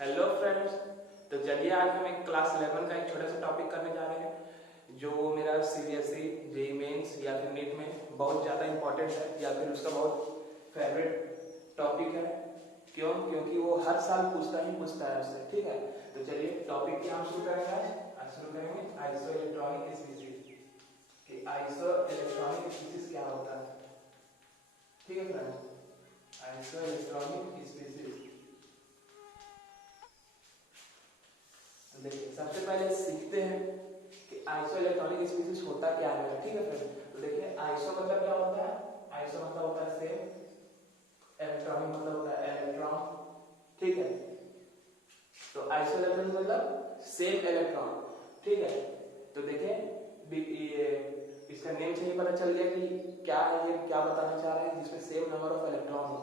Hello friends. तो चलिए आज हम एक क्लास 11 का एक छोटा सा टॉपिक करने जा रहे हैं जो मेरा सीबीएसई जेईई मेंस या फिर नीट में बहुत ज़्यादा इंपॉर्टेंट है या फिर उसका बहुत फेवरेट टॉपिक है। क्यों? क्योंकि वो हर साल पूछता है उससे। ठीक है, तो चलिए टॉपिक की हम शुरू करेंगे। आज शुरू करेंगे आइसो इलेक्ट्रॉनिक स्पीसीज कि आइसो इलेक्ट्रॉनिक स्पीसीज क्या होता है। ठीक है फ्रेंड्स, आइसो इलेक्ट्रॉनिक स्पीसीज। देखिए सबसे पहले सीखते हैं कि आइसो इलेक्ट्रॉनिक स्पीसीज होता क्या है। ठीक है फ्रेंड, तो देखिए आइसो मतलब क्या होता है। आइसो मतलब होता है सेम, इलेक्ट्रॉनिक मतलब होता है इलेक्ट्रॉन। ठीक है, तो आइसो इलेक्ट्रॉनिक मतलब सेम इलेक्ट्रॉन। ठीक है, तो देखिए इसका नेम से ही पता चल गया कि क्या है, ये क्या बताना चाह रहे हैं जिसमें सेम नंबर ऑफ इलेक्ट्रॉन हो।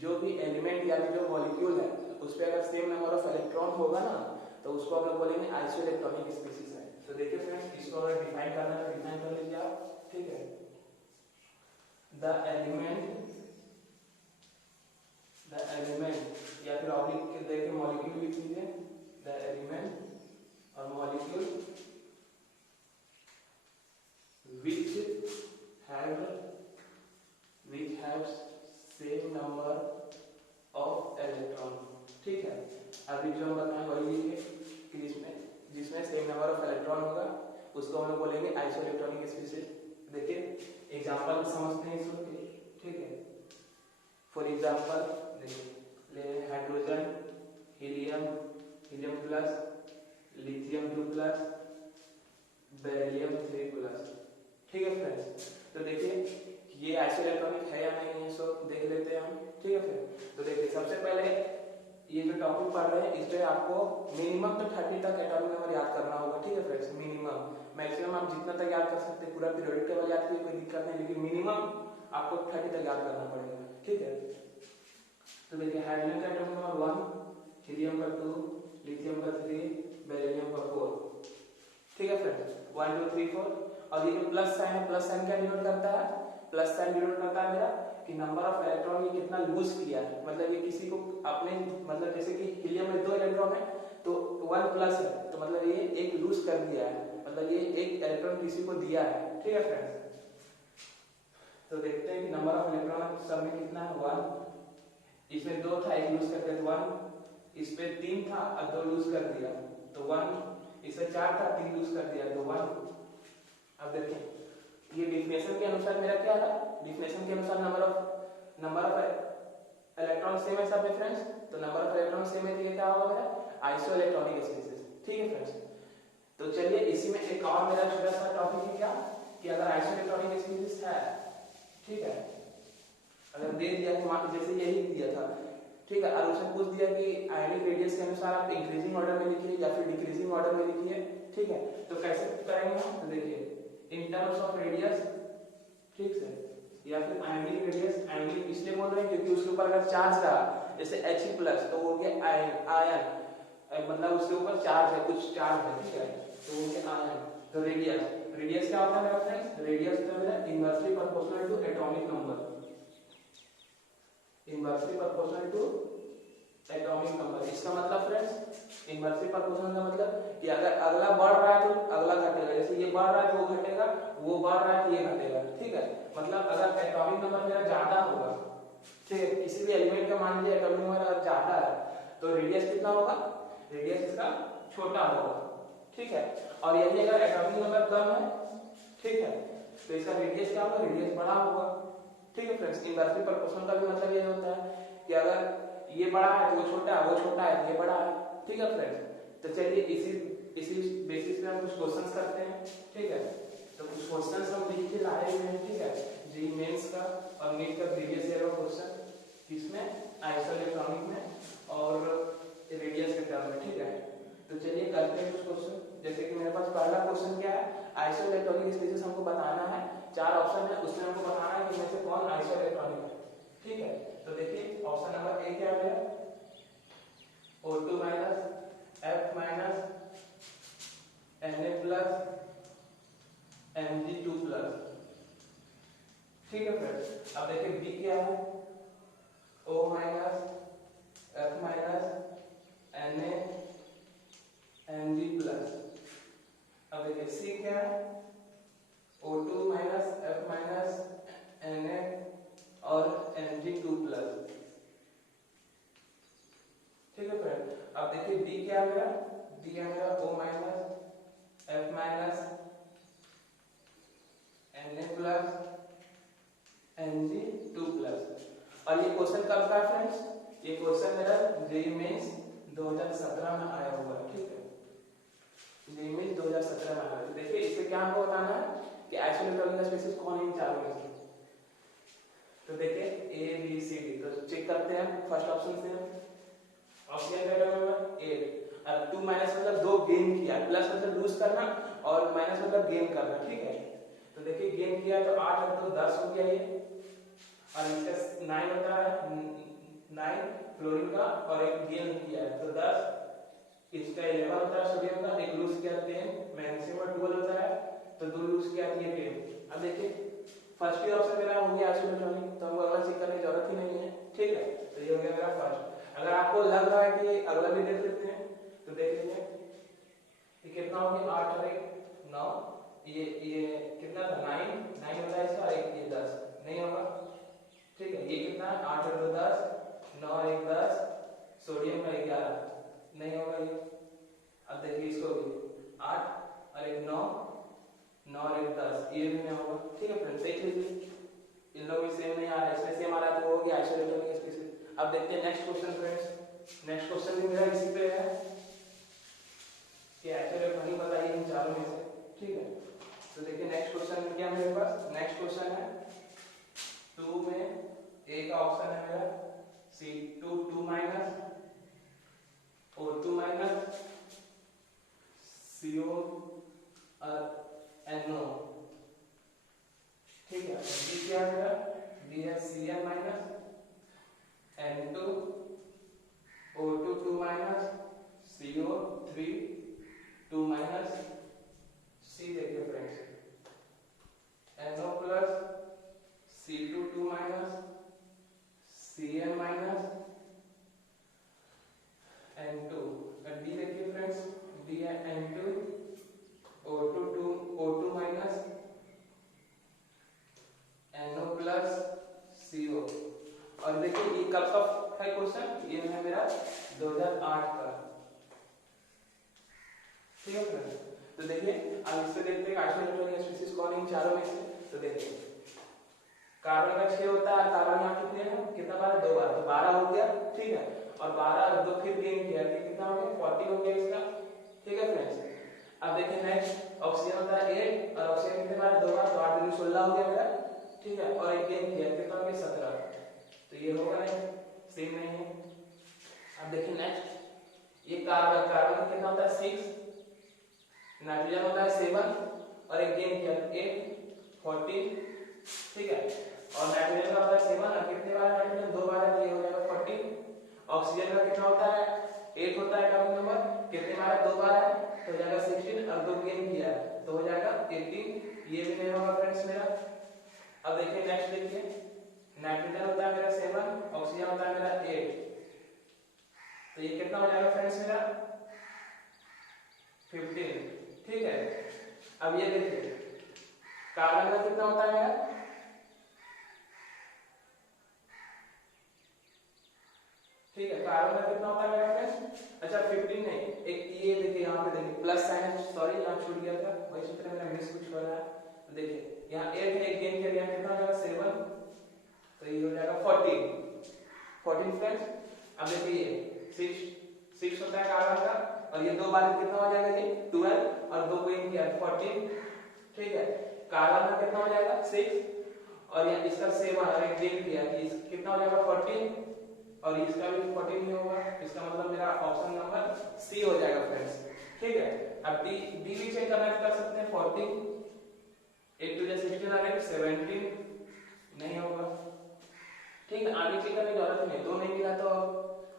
जो भी एलिमेंट या फिर जो मॉलिक्यूल है उस पर अगर सेम नंबर ऑफ इलेक्ट्रॉन होगा ना तो उसको हम लोग बोलेंगे आइसो इलेक्ट्रॉनिक स्पीसीज है। तो देखिए फ्रेंड्स, इसको अगर डिफाइन करना है डिफाइन कर लीजिए आप। ठीक है, द एलिमेंट या फिर ऑब्लिक के देखिए मॉलिक्यूल लिख लीजिए, द एलिमेंट और molecule which have same number of electron। ठीक है, अभी जो हम बताएं वही लिखिए कि जिसमें सेम नंबर ऑफ इलेक्ट्रॉन होगा उसको हम लोग बोलेंगे आइसो इलेक्ट्रॉनिक स्पीसीज। देखिए एग्जांपल समझते हैं इसको। ठीक है, फॉर एग्जांपल देखिए ले hydrogen, helium plus, lithium 2 plus, beryllium 3 plus. ठीक है फ्रेंड्स, तो देखिए ये आइसो इलेक्ट्रॉनिक है या नहीं है, सो देख लेते हैं हम। ठीक है फ्रेंड्स, तो देखिए सबसे पहले ये जो टॉपिक पढ़ रहे हैं इस पे आपको मिनिमम तो 30 तक एटॉमिक नंबर याद करना होगा। ठीक है फ्रेंड्स, मिनिमम, मैक्सिमम आप जितना तक याद कर सकते हैं, पूरा पीरियोडिक टेबल याद कीजिए कोई दिक्कत नहीं, लेकिन मिनिमम आपको 30 तक याद करना पड़ेगा। ठीक है, तो देखिए हाइड्रोजन का एटॉमिक नंबर 1, हीलियम का 2, लिथियम का 3, बेरिलियम का 4। ठीक है फ्रेंड्स, 1 2 3 4। और ये जो प्लस साइन है, प्लस साइन क्या डिनोट करता है? प्लस साइन डिनोट करता है मेरा कि नंबर ऑफ इलेक्ट्रॉन ये कितना लूज किया है। मतलब ये किसी को अपने मतलब जैसे कि हीलियम में 2 इलेक्ट्रॉन है तो 1 प्लस है, तो मतलब ये एक लूज कर दिया है, मतलब ये एक इलेक्ट्रॉन किसी को दिया है। ठीक है फ्रेंड्स, तो देखते हैं कि नंबर ऑफ इलेक्ट्रॉन सब में कितना है। 1, इसमें 2 था, एक लूज कर दिया तो 1, इस पे 3 था और 2 लूज कर दिया तो 1, इसमें 4 था 3 लूज कर दिया तो 1। अब देखिए ये डिफिनेशन के अनुसार मेरा क्या है, डिफिनेशन के अनुसार नंबर ऑफ इलेक्ट्रॉन सेम है सब में फ्रेंड्स, तो नंबर ऑफ इलेक्ट्रॉन सेम है तो ये क्या होगा मेरा आइसो इलेक्ट्रॉनिक स्पीसीज। ठीक है फ्रेंड्स, तो चलिए इसी में एक और मेरा छोटा सा टॉपिक है क्या कि अगर आइसो इलेक्ट्रॉनिक स्पीसीज है, ठीक है, अगर दे दिया कि जैसे यही दिया था, ठीक है, और उसने पूछ दिया कि आयनिक रेडियस के अनुसार आप इंक्रीजिंग ऑर्डर में लिखिए या फिर डिक्रीजिंग ऑर्डर में लिखिए। ठीक है, तो कैसे करेंगे हम, तो देखिए इन टर्म्स ऑफ रेडियस, ठीक है, या फिर आयनिक रेडियस। आयनिक इसलिए बोल रहे हैं क्योंकि उसके ऊपर अगर चार्ज रहा जैसे He+ तो वो हो गया आयन, मतलब उसके ऊपर चार्ज है, कुछ चार्ज है। ठीक है, तो वो हो गया आयन। तो रेडियस क्या होता है मेरा फ्रेंड्स, रेडियस तो मेरा inversely proportional to atomic number, inversely proportional to atomic number. इसका मतलब फ्रेंड्स इनवर्सली प्रोपोर्शनल का मतलब कि अगर अगला बढ़ रहा है तो अगला घटेगा, जैसे ये बढ़ रहा है तो वो घटेगा, वो बढ़ रहा है तो ये घटेगा। ठीक है, मतलब अगर एटॉमिक नंबर मेरा ज्यादा होगा, ठीक है, किसी भी एलिमेंट का मान लीजिए एटॉमिक नंबर अगर ज्यादा है तो रेडियस कितना होगा, रेडियस इसका छोटा होगा। ठीक है, और यही अगर एटॉमिक नंबर कम है, ठीक है, तो इसका रेडियस क्या होगा, रेडियस बड़ा होगा। ठीक है फ्रेंड्स, इनवर्सली प्रोपोर्शनल का भी मतलब ये होता है कि अगर ये बड़ा है तो वो छोटा है, वो छोटा है तो ये बड़ा है। ठीक है फ्रेंड्स, तो चलिए इसी बेसिस पे हम कुछ क्वेश्चंस करते हैं। ठीक है, तो कुछ क्वेश्चंस हम लिख के लाए हुए हैं। ठीक है, जी मेंस का और नीट का प्रीवियस ईयर का क्वेश्चन, किसमें, आइसो इलेक्ट्रॉनिक में और रेडियस के टर्म में। ठीक है, तो चलिए करते हैं कुछ क्वेश्चन। जैसे कि मेरे पास पहला क्वेश्चन क्या है, आइसो इलेक्ट्रॉनिक स्पीसीज हमको बताना है। 4 ऑप्शन है, उसमें हमको बताना है कि इनमें से कौन आइसो इलेक्ट्रॉनिक है। ठीक है, तो देखिए ऑप्शन नंबर ए क्या है, O2 F Na Mg2। ठीक है फ्रेंड्स, अब देखिए बी क्या है, O F अब देखिए डी क्या है मेरा, डी है मेरा O minus F minus Na plus Mg2 plus. और ये क्वेश्चन कब का फ्रेंड्स, ये क्वेश्चन मेरा जेईई मेंस 2017 में आया हुआ है, ठीक है, जेईई मेंस 2017 में आया है। देखिए इससे क्या हमको बताना है कि आइसोइलेक्ट्रॉनिक स्पीशीज कौन है इन चारों में से। तो देखिए A B C D, तो चेक करते हैं फर्स्ट ऑप्शन से। ऑप्शन क्या नंबर 8, अब 2 माइनस मतलब 2 गेन किया, प्लस मतलब लूज करना और माइनस मतलब गेन करना, ठीक है। तो देखिए गेन किया तो 8 और 2 10 हो गया ये, और इसका 9 होता है 9 फ्लोरीन का, और एक गेन किया है तो 10, इसका 11 होता है सोडियम का, एक लूज किया 10, मैग्नीशियम का 12 होता है तो 2 लूज किया ये 10। अब देखिए फर्स्ट ही ऑप्शन मेरा हो गया आइसोइलेक्ट्रॉनिक, तो हमको अगला चेक करने की जरूरत ही नहीं है, ठीक है। तो ये हो गया मेरा फर्स्ट। अगर आपको लग रहा है कि अगला भी देख लेते हैं तो देख लीजिए ये कितना हो गया 8 और 1 9, ये कितना था 9 होता है इसका, और एक ये 10 नहीं होगा, ठीक है। ये कितना है 8 और 2 10, 9 और 1 10, सोडियम का 11 नहीं होगा ये। अब देखिए इसको भी 8 और 1 9, 9 और 1 10, ये भी नहीं होगा, ठीक है फ्रेंड्स। देख लीजिए इन लोगों में सेम नहीं आ रहा है, इसमें सेम आ रहा है तो हो गया आइसोइलेक्ट्रॉनिक स्पीशीज। अब देखते हैं next question friends. Next question भी मेरा इसी पे है कि आइसोइलेक्ट्रॉनिक बताइए इन चारों में से, ठीक है। तो देखिए नेक्स्ट क्वेश्चन क्या है मेरे पास, नेक्स्ट क्वेश्चन है 2 में ए का ऑप्शन है मेरा C2 2 minus O2 minus CO और NO, ठीक है। डी क्या है मेरा, डी है Cn minus N2 O2 2 minus CO3 2 minus C। देखिए friends NO plus C2 2 minus Cn minus N2, D देखिए फ्रेंड्स डी है N2 O2 minus NO plus CO। और देखिए ये कब का है क्वेश्चन, ये है मेरा 2008 का, ठीक है फ्रेंड्स। तो देखिए अब इससे देखते हैं आइसोइलेक्ट्रॉनिक स्पीशीज कौन है इन चारों में से। तो देखिए कार्बन का 6 होता है, कार्बन यहाँ कितने हैं, कितना बार 2 बार, तो 12 हो गया, ठीक है। और 12 और 2 फिर गेन किया, कितना हो गया 40 हो गया इसका, ठीक है फ्रेंड्स। अब देखिए नेक्स्ट ऑक्सीजन होता है 8, और ऑक्सीजन कितने बार 2 बार, तो 8 दूनी 16 हो गया मेरा, ठीक है। और एक गेन किया कितना हो गया 17, तो ये होगा नहीं, सेम नहीं है। अब देखिए नेक्स्ट ये कार्बन, कार्बन कितना होता है 6, नाइट्रोजन होता है 7, और एक गेन किया 8 14, ठीक है। और नाइट्रोजन का होता है 7, और कितने बार नाइट्रोजन 2 बार है, ये हो जाएगा 14। ऑक्सीजन का कितना होता है 8 होता है एटॉमिक नंबर, कितने बार 2 बार है तो हो जाएगा 16, और 2 गेन किया है तो हो जाएगा 18, ये भी नहीं होगा फ्रेंड्स मेरा। अब देखिए नेक्स्ट देखिए नाइट्रोजन होता है मेरा 7, ऑक्सीजन होता है मेरा 8, तो ये कितना हो जाएगा फ्रेंड्स मेरा 15, ठीक है। अब ये देखिए कार्बन का कितना होता है मेरा, ठीक है, कार्बन का कितना होता है मेरा फ्रेंड्स, अच्छा 15 नहीं, एक ये देखिए यहाँ पे देखिए प्लस साइन, सॉरी यहाँ छूट गया था, वही सूत्र मेरा मिस कुछ हो रहा है। तो देखिए यहाँ 8 है, एक गेन किया कितना हो जाएगा 7, तो ये हो जाएगा 14 फ्रेंड्स। अब देखिए 6 होता है कार्बन का, और ये 2 बार कितना हो जाएगा ये 12, और 2 गेन किया 14, ठीक है। कार्बन का कितना हो जाएगा 6, और यहाँ इसका 7 और एक गेन किया कितना हो जाएगा 14, और इसका भी 14 ही होगा, इसका मतलब मेरा ऑप्शन नंबर सी हो जाएगा फ्रेंड्स, ठीक है। अब डी भी चेक करना कर सकते हैं 14, 8 2 16 आ गया 17 नहीं होगा, ठीक है। आगे चेक करने की जरूरत नहीं, 2 नहीं मिला तो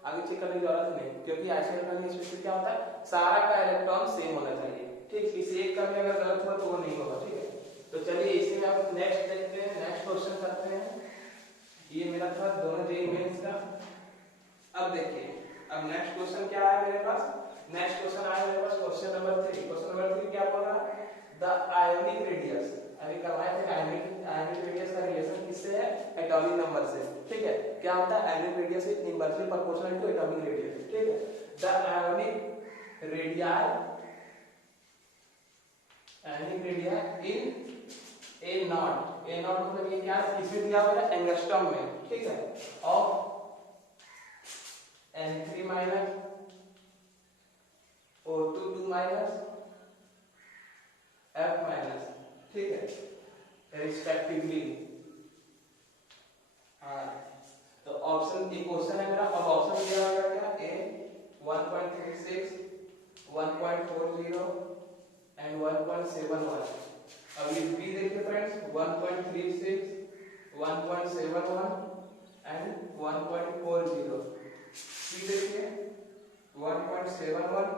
आगे चेक करने की जरूरत नहीं, क्योंकि आइसोइलेक्ट्रॉनिक स्पीशीज क्या होता है सारा का इलेक्ट्रॉन सेम होना चाहिए, ठीक। किसी एक का भी अगर गलत हुआ तो वो नहीं होगा, ठीक है। तो चलिए इसी में आप नेक्स्ट देखते हैं, नेक्स्ट क्वेश्चन करते हैं। ये मेरा था दोनों जेईई मेंस का। अब देखिए अब नेक्स्ट क्वेश्चन क्या है मेरे पास, नेक्स्ट क्वेश्चन आया मेरे पास क्वेश्चन नंबर 3। क्वेश्चन नंबर 3 क्या बोल रहा है, द आयोनिक रेडियस अभी करवाए थे आयोनिक रेडियस का रिलेशन किससे है, एटॉमिक नंबर से, ठीक है। क्या होता है, ionic radius is inversely proportional to atomic radius, ठीक है। The ionic radius in a not मतलब ये क्या इसमें दिया हुआ है एंगस्ट्रॉम में, ठीक है, of N3 minus O2 2 minus F minus, ठीक है, रिस्पेक्टिवली। हाँ, तो ऑप्शन एक क्वेश्चन है मेरा, अब ऑप्शन दिया हुआ है क्या, ए 1.36 1.40 एंड 1.71। अब ये बी देखिए फ्रेंड्स, 1.36 1.71 एंड 1.40। सी देखिए 1.71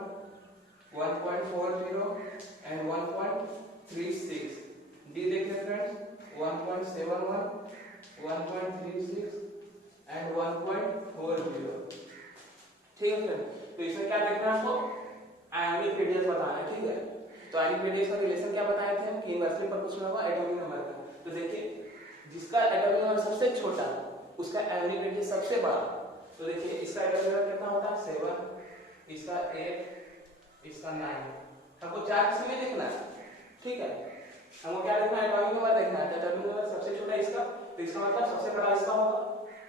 1.40 एंड 1.36। डी देखिए फ्रेंड्स 1.71 1.36 एंड 1.40, ठीक है फ्रेंड। तो इसमें क्या देखना है आपको, आयोनिक रेडियस बताना है, ठीक है। तो आयोनिक रेडियस का रिलेशन क्या बताए थे हम कि इनवर्सली प्रोपोर्शनल होगा एटॉमिक नंबर का। तो देखिए जिसका एटॉमिक नंबर सबसे छोटा उसका आयोनिक रेडियस सबसे बड़ा। तो देखिए इसका एटॉमिक नंबर कितना होता है 7, इसका 8, इसका 9। हमको चार किसी में देखना है, ठीक है। हमको क्या देखना है, एटॉमिक नंबर देखना है। एटॉमिक नंबर सबसे छोटा इसका, तो इसका मतलब सबसे बड़ा इसका होगा।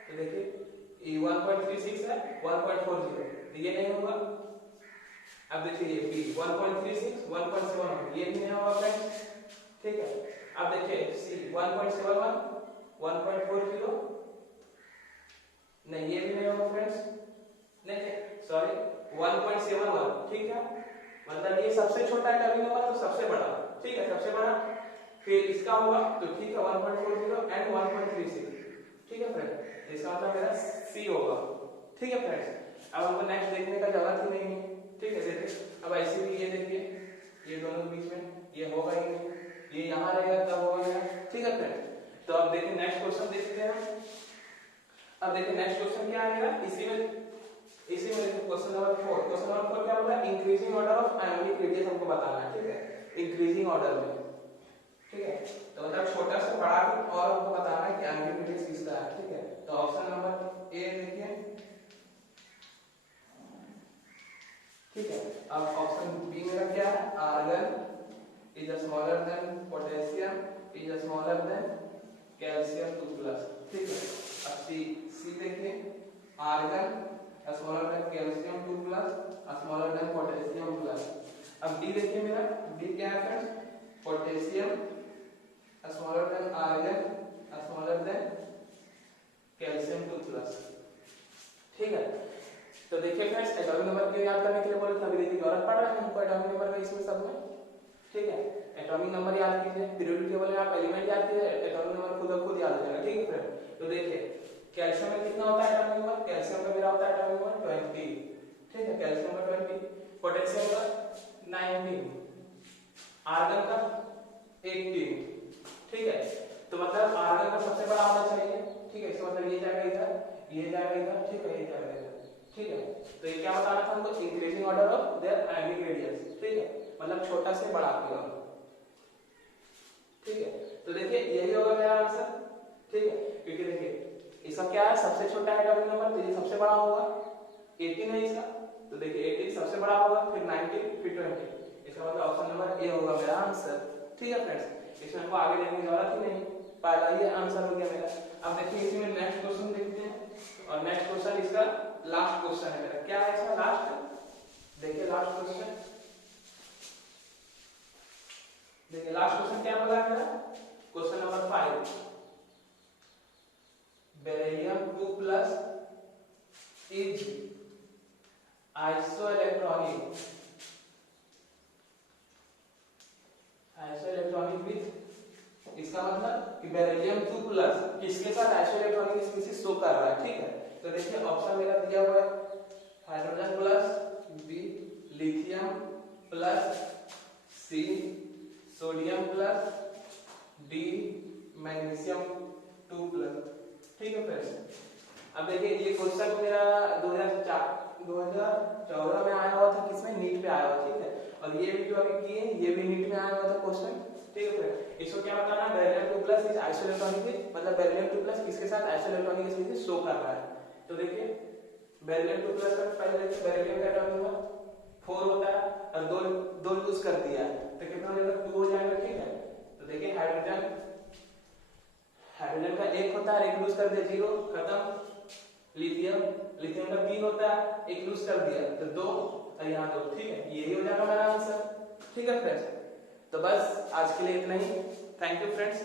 तो देखिए ये 1.36 है 1.40, तो ये नहीं होगा। अब देखिए ये बी 1.36 1.71, ये भी नहीं होगा फ्रेंड्स, ठीक है। अब देखिए सी 1.71 1.40, नहीं ये भी नहीं होगा फ्रेंड्स, नहीं सॉरी 1.71, ठीक है। मतलब ये सबसे छोटा एटॉमिक नंबर तो सबसे बड़ा, ठीक है, सबसे बड़ा। फिर इसका होगा तो ठीक है 1.40 एंड 1.36, ठीक है फ्रेंड। इसका मतलब मेरा सी होगा, ठीक है फ्रेंड्स। अब हमको नेक्स्ट देखने का जरूरत ही नहीं है, ठीक है। देखिए अब ऐसे भी ये देखिए, ये दोनों बीच में ये होगा ही नहीं, ये यहाँ रहेगा तब होगा, ठीक है फ्रेंड। तो अब देखिए नेक्स्ट क्वेश्चन देखते हैं। अब देखिए नेक्स्ट क्वेश्चन क्या है मेरा, इसी में देखिए क्वेश्चन नंबर 4। क्वेश्चन नंबर 4 क्या बोला, increasing order of ionic radius हमको बताना है, ठीक है, इंक्रीजिंग ऑर्डर में, ठीक है। तो मतलब छोटा से बड़ा और हमको बताना है कि आयोनिक रेडियस किसका है, ठीक है। तो ऑप्शन नंबर ए देखिए, ठीक है। अब ऑप्शन बी मेरा क्या है, argon is smaller than potassium is smaller than calcium 2+, ठीक है। अब सी देखिए, argon smaller than calcium 2+, smaller than potassium plus. अब डी देखिए मेरा, डी क्या है friends, potassium smaller than argon smaller than calcium 2+, ठीक है। तो देखिए फ्रेंड्स एटॉमिक नंबर क्यों याद करने के लिए बोले थे, अभी देखिए जरूरत पड़ रहा है हमको एटॉमिक नंबर का इसमें सब में, ठीक है। एटॉमिक नंबर याद कीजिए, पीरियोडिक टेबल में आप एलिमेंट याद कीजिए, एटॉमिक नंबर खुद याद हो जाएगा, ठीक है फ्रेंड। तो देखिए कैल्शियम में कितना होता है एटॉमिक नंबर, कैल्शियम का मेरा होता है एटॉमिक नंबर 20, ठीक है, कैल्शियम का 20, पोटेशियम का 19, आर्गन का 18, ठीक है। तो मतलब आर्गन का सबसे बड़ा होना चाहिए, ठीक है। इसका मतलब ये जाएगा इधर, ये जाएगा इधर, ठीक है, ये जाएगा इधर, ठीक है। तो ये क्या बताना था हमको, increasing order of their ionic radius, ठीक है, मतलब छोटा से बड़ा की ओर, ठीक है। तो देखिए यही होगा मेरा आंसर, ठीक है, क्योंकि देखिए इसका क्या है, सबसे छोटा है एटॉमिक नंबर, तो ये सबसे बड़ा होगा, 18 है इसका, तो देखिए 18 सबसे बड़ा होगा, फिर 19 फिर 20, इसका मतलब ऑप्शन नंबर ए होगा मेरा आंसर, ठीक है फ्रेंड्स। इसमें हमको आगे देखने की जरूरत ही नहीं, पहला ये आंसर हो गया मेरा। अब देखिए इसमें नेक्स्ट क्वेश्चन देखते हैं, और नेक्स्ट क्वेश्चन इसका लास्ट क्वेश्चन है मेरा, क्या है इसका लास्ट, देखिए लास्ट क्वेश्चन, देखिए लास्ट क्वेश्चन क्या बोला है मेरा, question number 5, beryllium 2+ is isoelectronic with, इसका मतलब कि बेरिलियम 2+ किसके साथ आइसोइलेक्ट्रॉनिक स्पीशीज शो कर रहा है, ठीक है। तो देखिए ऑप्शन मेरा दिया हुआ है, hydrogen plus, B lithium plus, C sodium plus, D magnesium 2+, ठीक है फ्रेंड्स। अब देखिए ये क्वेश्चन मेरा 2014 में आया हुआ था, किसमें, नीट पे आया हुआ, ठीक है। और ये भी जो अभी किए ये भी नीट में आया हुआ था क्वेश्चन, ठीक है फ्रेंड, इसको क्या बताना, बेरिलियम 2 प्लस इज आइसोइलेक्ट्रॉनिक, मतलब बेरिलियम 2 प्लस किसके साथ आइसोइलेक्ट्रॉनिक स्पीशीज शो कर रहा है। तो देखिए बेरिलियम 2 प्लस का पहले देखिए बेरिलियम का एटॉमिक नंबर 4 होता है और दो दो लूज कर दिया है तो कितना हो जाएगा 2 हो जाएगा, ठीक है। तो देखिए हाइड्रोजन का 1 होता है, 1 लूज कर दिया 0 खत्म। लिथियम का 3 होता है, 1 लूज कर दिया तो 2 और यहाँ 2, ठीक है, यही हो जाएगा हमारा आंसर, ठीक है फ्रेंड्स। तो बस आज के लिए इतना ही, थैंक यू फ्रेंड्स।